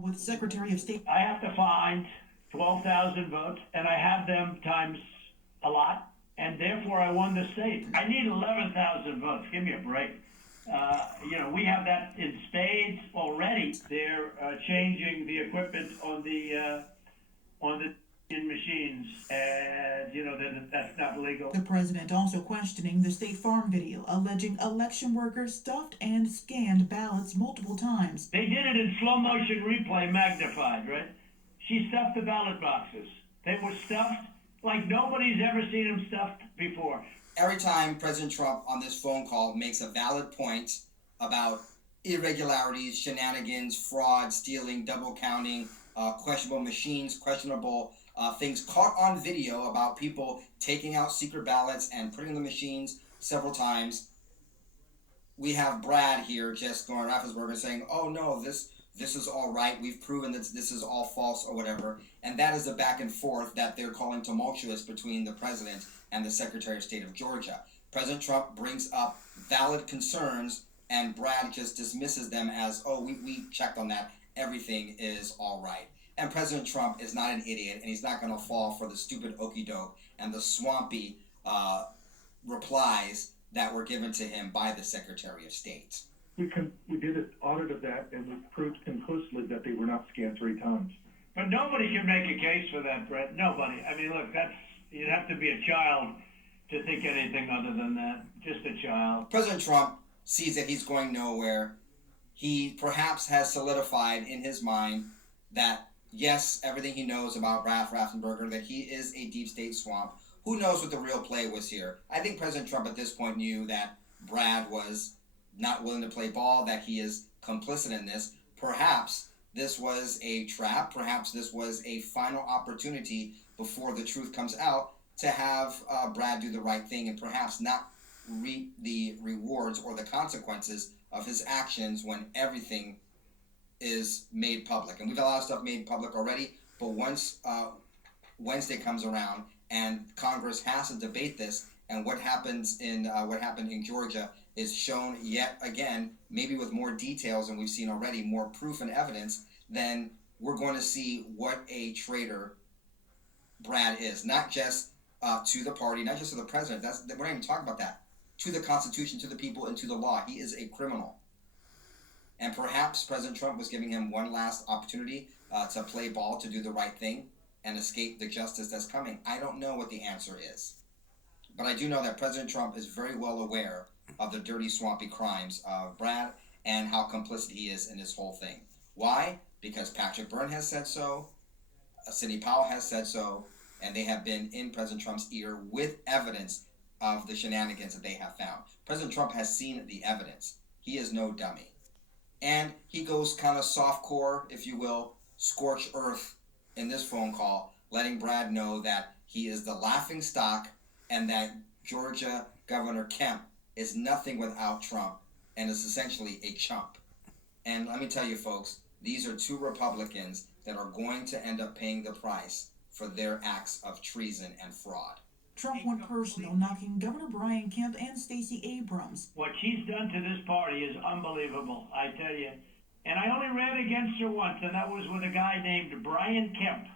with Secretary of State. I have to find 12,000 votes, and I have them times a lot, and therefore I won the state. I need 11,000 votes. Give me a break. We have that in spades already. They're changing the equipment on the machines, and that's not legal. The president also questioning the State Farm video, alleging election workers stuffed and scanned ballots multiple times. They did it in slow motion replay, magnified, right? She stuffed the ballot boxes. They were stuffed like nobody's ever seen them stuffed before. Every time President Trump on this phone call makes a valid point about irregularities, shenanigans, fraud, stealing, double counting, questionable machines, questionable things caught on video about people taking out secret ballots and putting in the machines several times, we have Brad here just going Raffensperger saying, oh no, this is all right. We've proven that this is all false or whatever. And that is the back and forth that they're calling tumultuous between the president and the Secretary of State of Georgia. President Trump brings up valid concerns and Brad just dismisses them as, oh, we checked on that. Everything is all right. And President Trump is not an idiot, and he's not going to fall for the stupid okey doke and the swampy replies that were given to him by the Secretary of State. We did an audit of that, and we proved conclusively that they were not scanned 3 times. But nobody can make a case for that, Brett. Nobody. I mean, look, you'd have to be a child to think anything other than that. Just a child. President Trump sees that he's going nowhere. He perhaps has solidified in his mind that, yes, everything he knows about Raffensperger, that he is a deep state swamp. Who knows what the real play was here? I think President Trump at this point knew that Brad was not willing to play ball, that he is complicit in this. Perhaps this was a trap. Perhaps this was a final opportunity before the truth comes out to have Brad do the right thing and perhaps not reap the rewards or the consequences of his actions when everything is made public. And we've had a lot of stuff made public already, but once Wednesday comes around and Congress has to debate this, and what happened in Georgia is shown yet again, maybe with more details than we've seen already, more proof and evidence, then we're going to see what a traitor Brad is. Not just to the party, not just to the president. We're not even talking about that. To the Constitution, to the people, and to the law. He is a criminal. And perhaps President Trump was giving him one last opportunity to play ball, to do the right thing, and escape the justice that's coming. I don't know what the answer is. But I do know that President Trump is very well aware of the dirty, swampy crimes of Brad and how complicit he is in this whole thing. Why? Because Patrick Byrne has said so, Sidney Powell has said so, and they have been in President Trump's ear with evidence of the shenanigans that they have found. President Trump has seen the evidence. He is no dummy. And he goes kind of softcore, if you will, scorched earth in this phone call, letting Brad know that he is the laughing stock and that Georgia Governor Kemp is nothing without Trump and is essentially a chump. And let me tell you, folks, these are 2 Republicans that are going to end up paying the price for their acts of treason and fraud. Trump went personal, knocking Governor Brian Kemp and Stacey Abrams. What she's done to this party is unbelievable, I tell you. And I only ran against her once, and that was with a guy named Brian Kemp,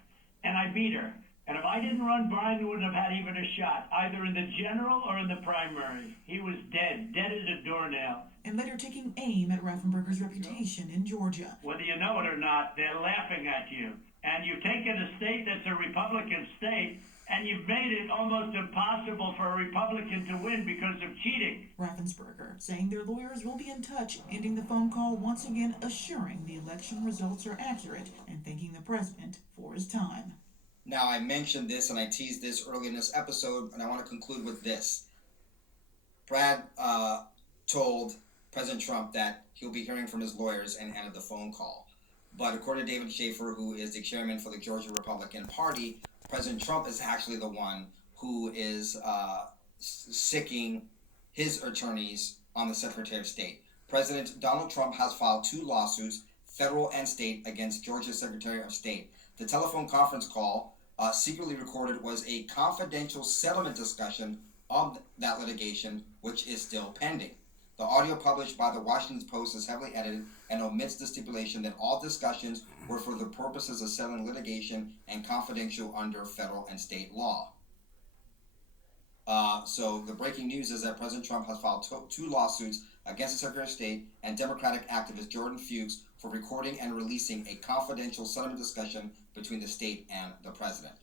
and I beat her. And if I didn't run, Brian wouldn't have had even a shot, either in the general or in the primary. He was dead as a doornail. And later taking aim at Raffensperger's reputation in Georgia. Whether you know it or not, they're laughing at you. And you've taken a state that's a Republican state, and you've made it almost impossible for a Republican to win because of cheating. Raffensperger saying their lawyers will be in touch, ending the phone call once again assuring the election results are accurate and thanking the president for his time. Now, I mentioned this and I teased this early in this episode, and I want to conclude with this. Brad told President Trump that he'll be hearing from his lawyers and ended the phone call. But according to David Schaefer, who is the chairman for the Georgia Republican Party, President Trump is actually the one who is sicking his attorneys on the Secretary of State. President Donald Trump has filed 2 lawsuits, federal and state, against Georgia's Secretary of State. The telephone conference call secretly recorded was a confidential settlement discussion of that litigation, which is still pending. The audio published by the Washington Post is heavily edited and omits the stipulation that all discussions were for the purposes of settling litigation and confidential under federal and state law. So the breaking news is that President Trump has filed two lawsuits against the Secretary of State and Democratic activist Jordan Fuchs for recording and releasing a confidential settlement discussion between the state and the president.